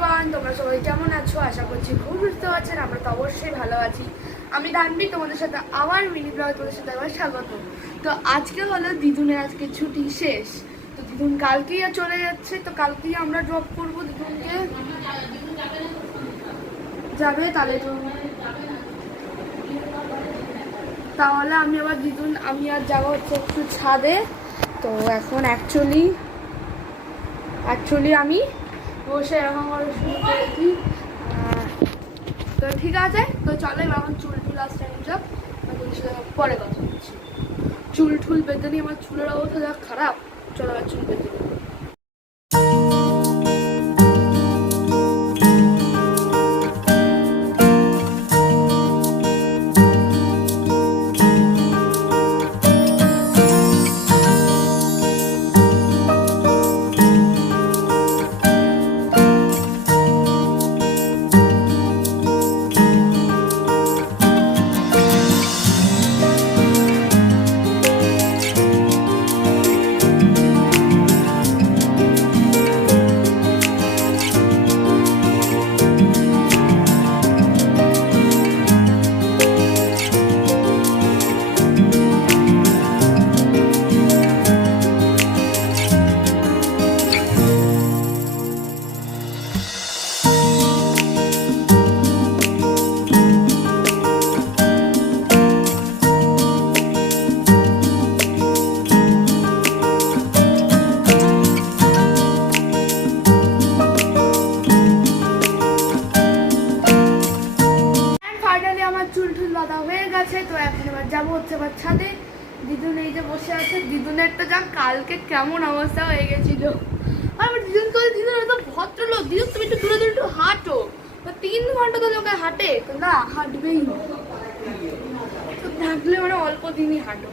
Everyone, তোমরা সবাই কেমন আছো? আশা করছি খুব সুস্থ আছেন। আমরা তো অবশ্যই ভালো আছি। আমি দানবি, তোমাদের সাথে আমার মিনি ব্লগে তোমাদের সাথে আবার স্বাগত। তো আজকে হলো দিদুনের আজকে ছুটি শেষ। তো দিদুন কালকেই আর চলে যাচ্ছে, তো কালকেই আমরা ড্রপ করবো দিদুনকে। যাবে তাহলে তো তাহলে আমি আবার আমি আর যাবো হচ্ছে একটু ছাদে। তো এখন অ্যাকচুয়ালি আমি বসে এরকম করে শুরু করেছি। তো ঠিক আছে, তো চলো এবার এখন চুল আসতে যাব। পরে কথা বলছি। চুল বেঁধে নিয়ে আমার চুলের অবস্থা যা খারাপ। চলো আবার চুল বেঁধে নিই। আমার চুল বাঁধা হয়ে গেছে। তো এখন এবার যাবো হচ্ছে আবার ছাদে। দিদুন এই যে বসে আছে, দিদুনের তো যা কালকে কেমন অবস্থা হয়ে গেছিল। আর দিদুন তো ভদ্রলোক। দিদুন তুমি একটু দূরে একটু হাঁটো। 3 ঘন্টা তো লোকে হাঁটে, তো না হাঁটবেই তো থাকলে মানে অল্প দিনই হাঁটো।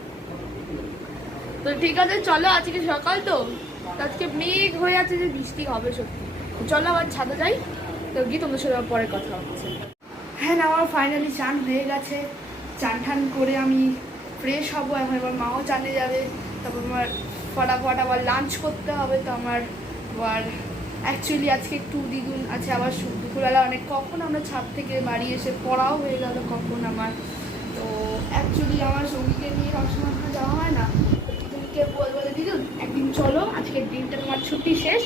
তো ঠিক আছে চলো, আজকে সকাল তো আজকে মেঘ হয়ে আছে যে বৃষ্টি হবে সত্যি। চলো আবার ছাদে যাই। তো গিয়ে তোমাদের সাথে পরে কথা হচ্ছে। হ্যাঁ না, আমার ফাইনালি চান হয়ে গেছে। চান করে আমি ফ্রেশ হবো। এখন এবার মাও চানে যাবে। তারপর আমার ফটাফট আবার লাঞ্চ করতে হবে। তো আমার আবার অ্যাকচুয়ালি আজকে একটু দিদুন আছে আবার দুপুরবেলা অনেক কখন আমরা ছাদ থেকে বাড়ি এসে পড়াও হয়ে গেল কখন আমার। তো অ্যাকচুয়ালি আমার সঙ্গীকে নিয়ে সবসময় যাওয়া হয় না। দিদুনকে বলবো দিদুন একদিন চলো, আজকের দিনটা তোমার ছুটি শেষ।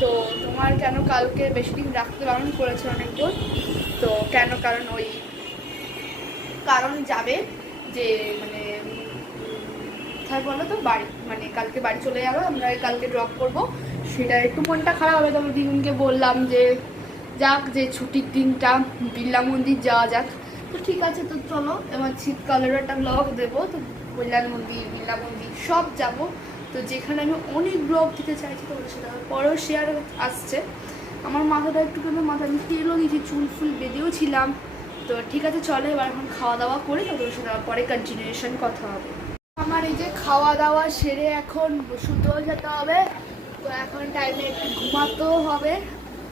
তো তোমার কেন কালকে বেশি দিন রাখতে বারণ করেছে অনেকজন। তো কেন কারণ যাবে যে মানে কোথায় বলো তো, বাড়ি মানে কালকে বাড়ি চলে যাবে, আমরা কালকে ড্রপ করবো। সেটা একটু মনটা খারাপ হবে। তবে দিদুনকে বললাম যে যাক, যে ছুটির দিনটা বিড়লা মন্দির যাওয়া যাক। তো ঠিক আছে, তো চলো এবার শীতকালেরও একটা ব্লগ দেবো। তো কল্যাণ মন্দির, বিড়লা মন্দির সব যাব। তো যেখানে আমি অনেক ব্লগ দিতে চাইছি, তো সেটা পরেও শেয়ার আসছে। আমার মাথাটা একটু কিন্তু আমি তেলও দিয়েছি, চুল ফুল বেঁধেও ছিলাম। তো ঠিক আছে চলো এবার এখন খাওয়া দাওয়া করে তারপর সেটা পরে কন্টিনিউশন কথা হবে। আমার এই যে খাওয়া দাওয়া সেরে এখন শুতেও যেতে হবে। তো এখন টাইমে একটু ঘুমাতেও হবে।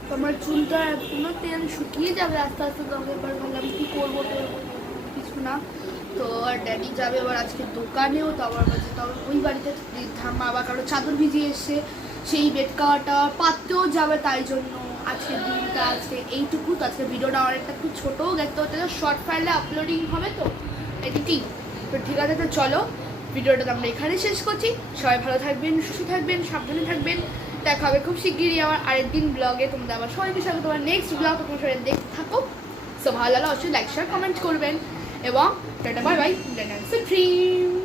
তো আমার চুলটা এখনো তেল শুকিয়ে যাবে আস্তে আস্তে। তো এবার ভাবলাম কী করবো কিছু না। তো আর ড্যাডি যাবে এবার আজকে দোকানেও। তো আবার ওই বাড়িতে ধামা আবার কারো চাদর ভিজিয়ে এসছে, সেই বেড কাওয়াটা পাততেও যাবে। তাই জন্য আজকের দিনটা আজকে এইটুকু। তো আজকে ভিডিওটা অনেকটা একটু ছোটোও গেছে, ওটা শর্ট ফাইলে আপলোডিং হবে তো এডিটিং। তো ঠিক আছে, তো চলো ভিডিওটা আমরা এখানে শেষ করছি। সবাই ভালো থাকবেন, সুস্থ থাকবেন, সাবধানে থাকবেন। দেখা হবে খুব শিগগিরই আমার আরেকদিন ব্লগে। তোমরা আবার সবাইকে সঙ্গে তোমার নেক্সট ব্লগ তোমার সবাই দেখতে থাকো। সো ভালো লাগলে অবশ্যই লাইক শেয়ার কমেন্ট করবেন এবং টাটা বাই বাই, সুপ্রিম।